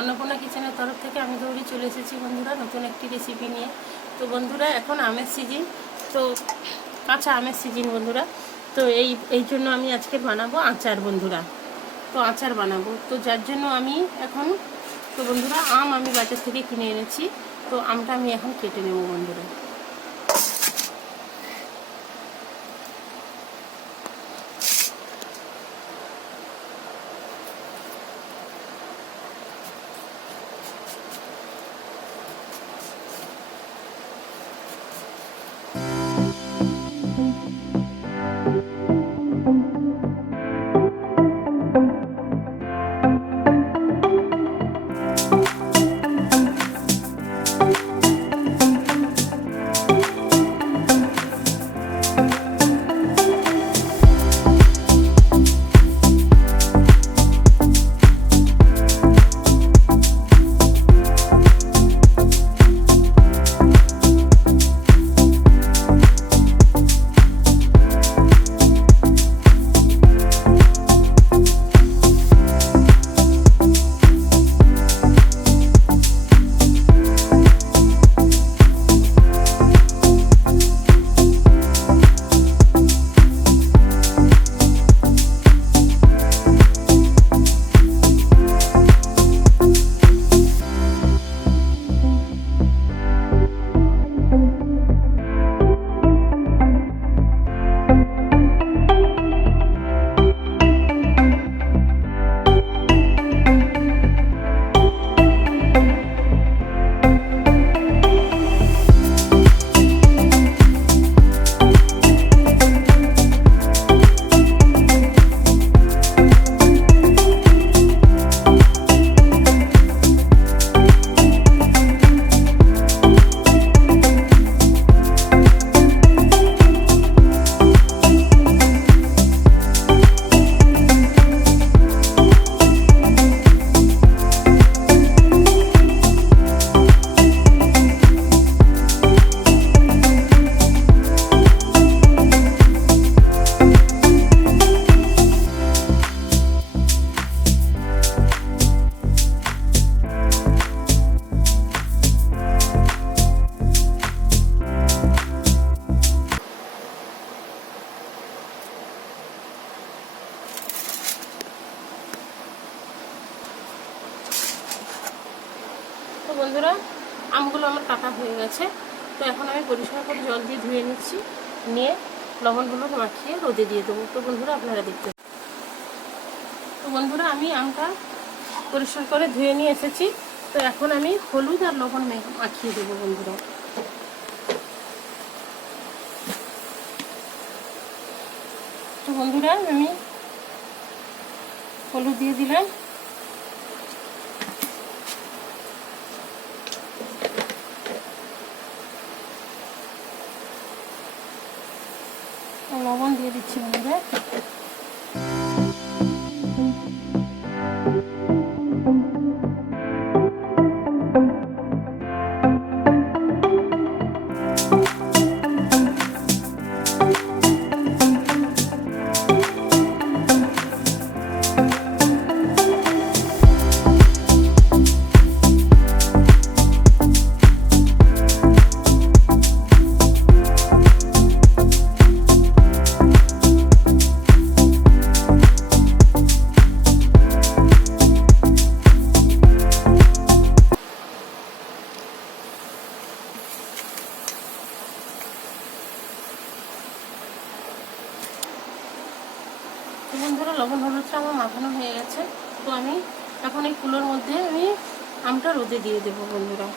অন্নপূর্ণা কিচেনের তরফ থেকে আমি দৌড়ে চলে এসেছি বন্ধুরা নতুন একটি রেসিপি নিয়ে। তো বন্ধুরা এখন আমের সিজন, তো কাঁচা আমের সিজন বন্ধুরা। তো এই জন্য আমি আজকে বানাবো আচার বন্ধুরা। তো আচার বানাবো, তো যার জন্য আমি এখন, তো বন্ধুরা আম আমি বাজার থেকে কিনে এনেছি। তো আমটা আমি এখন কেটে নেব বন্ধুরা। তো বন্ধুরা আমগুলো আমার কাটা হয়ে গেছে। তো এখন আমি পরিষ্কার করে জল দিয়ে ধুয়ে নিচ্ছি, নিয়ে লবণগুলো মাখিয়ে রোদে দিয়ে দেবো। তো বন্ধুরা আপনারা দেখতে, তো বন্ধুরা আমি আমটা পরিষ্কার করে ধুয়ে নিয়ে এসেছি। তো এখন আমি হলুদ আর লবণ মাখিয়ে দেবো বন্ধুরা। তো বন্ধুরা আমি হলুদ দিয়ে দিলাম, লবণ দিয়ে দিচ্ছি বন্ধুরা। তো বন্ধুরা লবণ হলুদটা আমার মাখানো হয়ে গেছে। তো আমি এখন এই কুলোর মধ্যে আমি আমটা রোদে দিয়ে দেবো বন্ধুরা।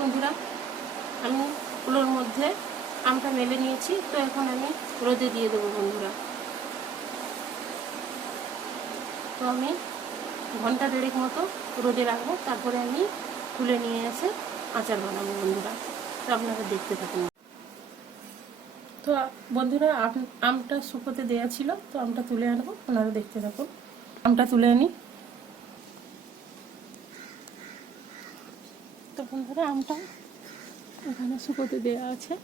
বন্ধুরা আমি কুলোর মধ্যে আমটা মেলে নিয়েছি, তো এখন আমি রোদে দিয়ে দেবো বন্ধুরা। তো আমি ঘন্টা দেড়েক মতো রোদে রাখবো, তারপরে আমি তুলে নিয়ে এসে আচার বানাবো বন্ধুরা। তো আপনারা দেখতে থাকুন। তো বন্ধুরা আমটা শুকোতে দেওয়া ছিল, তো আমটা তুলে আনবো, আপনারা দেখতে থাকুন। আমটা তুলে আনি। তো বন্ধুরা আমটা এখানে শুকোতে দেওয়া আছে।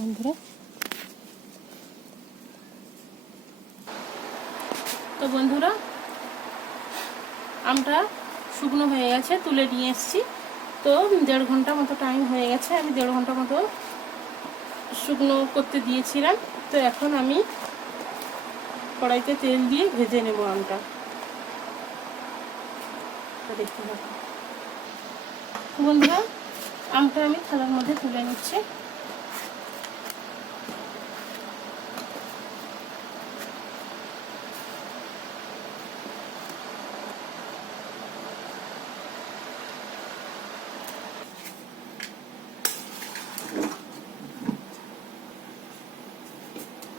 বন্ধুরা তো বন্ধুরা আমটা শুকনো হয়ে গেছে, তুলে নিয়ে এসেছি। তো 1.5 ঘন্টা মতো টাইম হয়ে গেছে, আমি 1.5 ঘন্টা মতো শুকনো করতে দিয়েছিলাম। তো এখন আমি কড়াইতে তেল দিয়ে ভেজে নেব আমটা। দেখতে পাবো বন্ধুরা আমটা আমি থালার মধ্যে তুলে নিচ্ছি।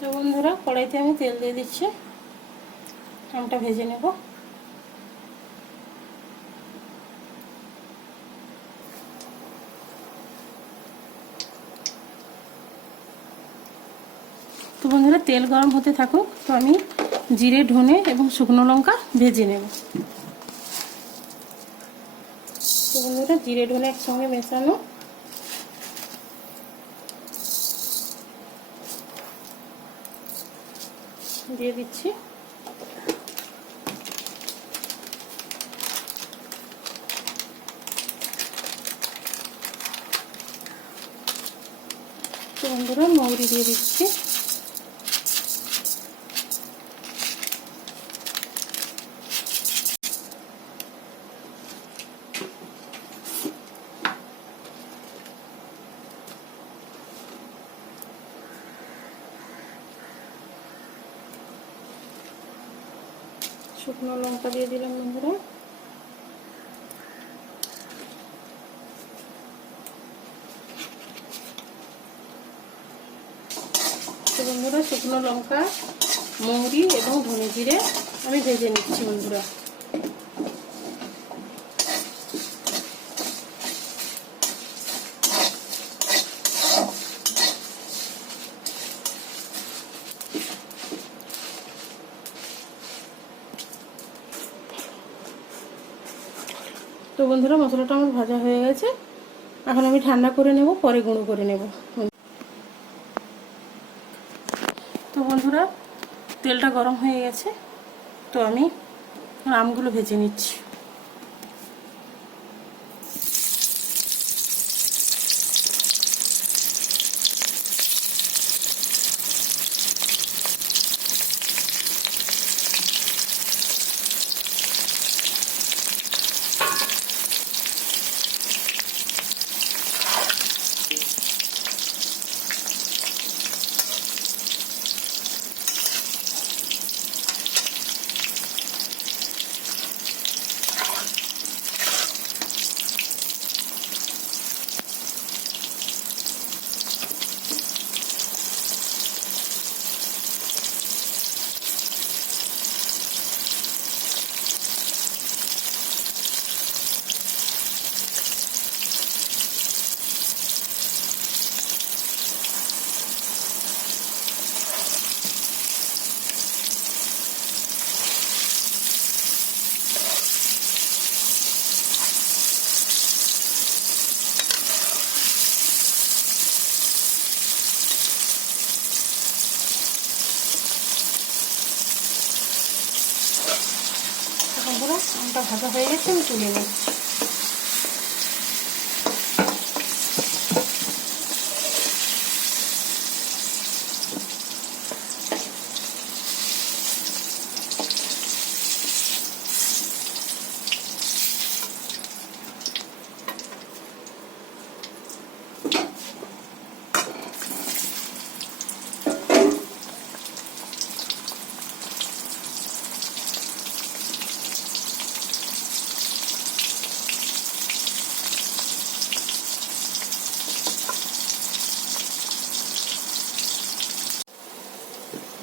তো বন্ধুরা কড়াইতে আমি তেল দিয়ে দিচ্ছি, আমটা ভেজে নেব। তো বন্ধুরা তেল গরম হতে থাকুক, তো আমি জিরে, ধনে এবং শুকনো লঙ্কা ভেজে নেব। তো বন্ধুরা জিরে ধনে একসঙ্গে মেশানো, দিয়ে দিচ্ছি। তো বন্ধুরা মৌরি দিয়ে দিচ্ছি। শুকনো লঙ্কা দিয়ে দিলাম বন্ধুরা। তো বন্ধুরা শুকনো লঙ্কা, মৌরি এবং ধনে জিরে আমি ভেজে নিচ্ছি বন্ধুরা। তো বন্ধুরা মশলাটা আমার ভাজা হয়ে গেছে, এখন আমি ঠান্ডা করে নেব, পরে গুঁড়ো করে নেব। তো বন্ধুরা তেলটা গরম হয়ে গেছে, তো আমি আমগুলো ভেজে নিচ্ছি। বন্ধুরা আমটা ভাজা হয়ে গেছে, আমি তুলে নিচ্ছি।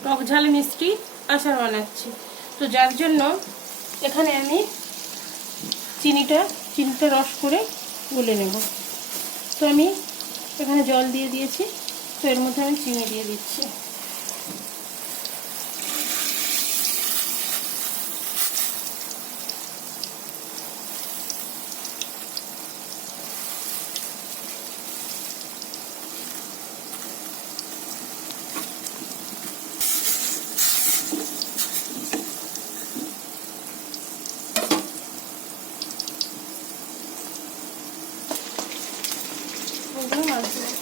টক ঝাল মিষ্টি আচার বানাচ্ছি। তো যার জন্য এখানে আমি চিনিটা রস করে গুলে নেব। তো আমি এখানে জল দিয়ে দিয়েছি, তো এর মধ্যে আমি চিনি দিয়ে দিচ্ছি।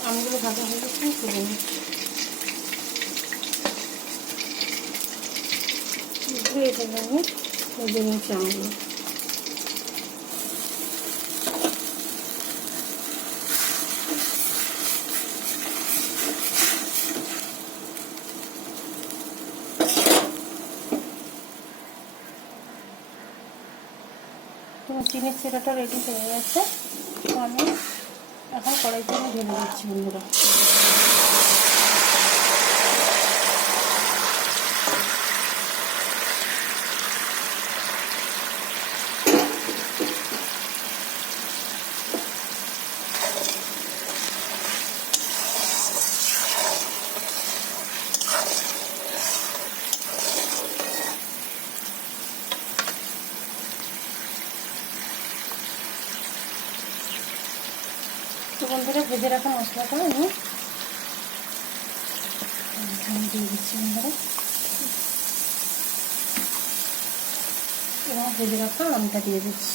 আমগুলো ভাজা হয়ে গেছে, তুলে নিচ্ছি। এখানে আমি ভেজে নিচ্ছি আমগুলো। চিনির সিরাটা রেডি হয়ে গেছে। তো আমি এখন কড়াইতে আমি ঢেলে দিচ্ছি বন্ধুরা। তো বন্ধুরা ভেজে রাখা মশলাটা আমি দিয়ে দিচ্ছি বন্ধুরা, এবং ভেজে রাখা আমটা দিয়ে দিচ্ছি।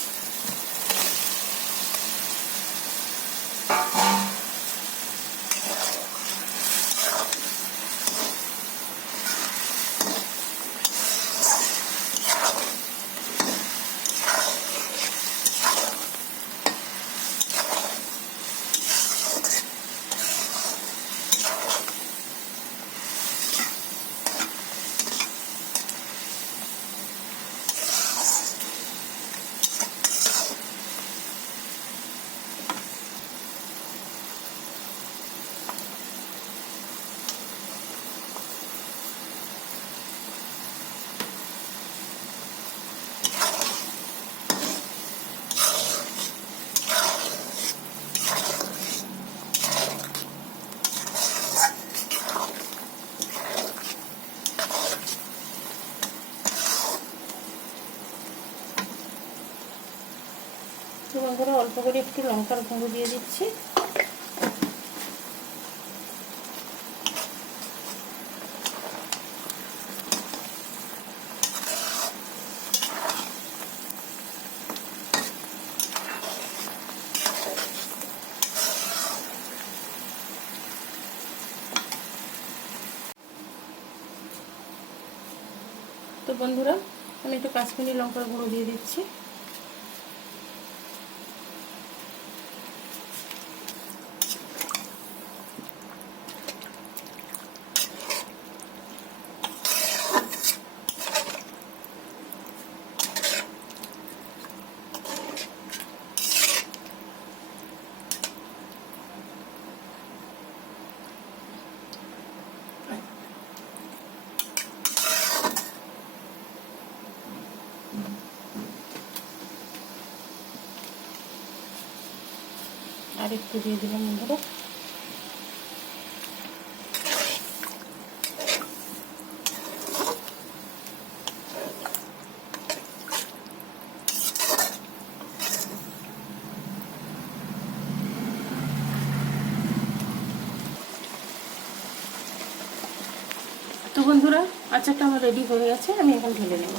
তো বন্ধুরা অল্প করে একটু লঙ্কার গুঁড়ো দিয়ে দিচ্ছি। তো বন্ধুরা আমি একটু কাশ্মীরি লঙ্কার গুঁড়ো দিয়ে দিচ্ছি। আর একটু দিয়ে দিলাম বন্ধুরা। তো বন্ধুরা আচারটা আমার রেডি হয়ে গেছে, আমি এখন ঢেলে নেব।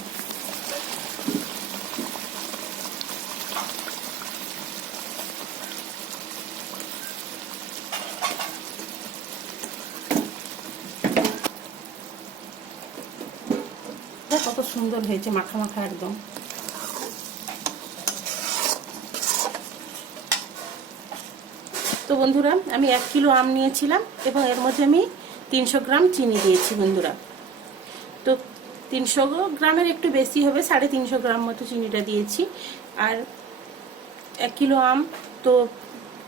কত সুন্দর হয়েছে, মাখা মাখা একদম। তো বন্ধুরা আমি 1 কিলো আম নিয়েছিলাম এবং এর মধ্যে আমি 300 গ্রাম চিনি দিয়েছি বন্ধুরা। তো 300 গ্রামের একটু বেশি হবে, 350 গ্রাম মতো চিনিটা দিয়েছি। আর 1 কিলো আম, তো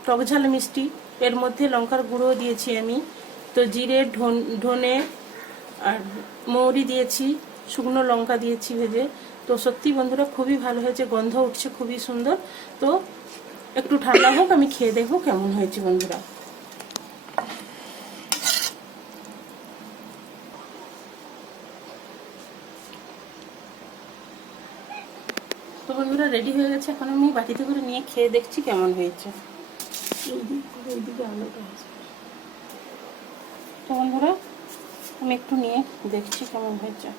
টক ঝাল মিষ্টি, এর মধ্যে লঙ্কার গুঁড়ো দিয়েছি আমি। তো জিরে, ধনে, আর মৌরি দিয়েছি, শুকনো লঙ্কা দিয়েছি ভেজে। তো সত্যি বন্ধুরা খুবই ভালো হয়েছে, গন্ধ উঠছে খুবই সুন্দর। তো একটু ঠান্ডা হোক, আমি খেয়ে দেখবো কেমন হয়েছে বন্ধুরা। তো বন্ধুরা রেডি হয়ে গেছে, এখন আমি বাটিতে করে নিয়ে খেয়ে দেখছি কেমন হয়েছে। তো বন্ধুরা আমি একটু নিয়ে দেখছি কেমন হয়েছে।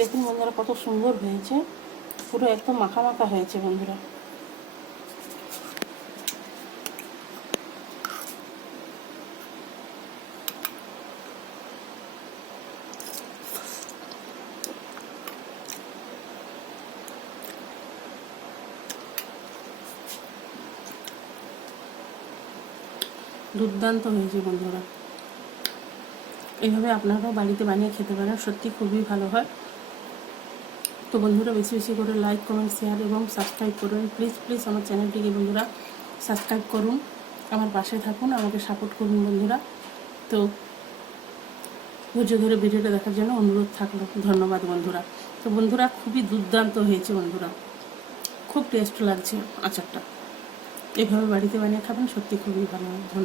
দেখুন বন্ধুরা কত সুন্দর হয়েছে, পুরো একদম মাখা মাখা হয়েছে বন্ধুরা। দুর্দান্ত হয়েছে বন্ধুরা, এইভাবে আপনারাও বাড়িতে বানিয়ে খেতে পারেন, সত্যি খুবই ভালো হয়। তো বন্ধুরা বেশি বেশি করে লাইক, কমেন্ট, শেয়ার এবং সাবস্ক্রাইব করুন। প্লিজ প্লিজ আমার চ্যানেলটিকে বন্ধুরা সাবস্ক্রাইব করুন, আমার পাশে থাকুন, আমাকে সাপোর্ট করুন বন্ধুরা। তো ধৈর্য ধরে ভিডিওটা দেখার জন্য অনুরোধ থাকলো, ধন্যবাদ বন্ধুরা। তো বন্ধুরা খুবই দুর্দান্ত হয়েছে বন্ধুরা, খুব টেস্ট লাগছে আচারটা। এভাবে বাড়িতে বানিয়ে খাবেন, সত্যি খুবই ভালো হয়।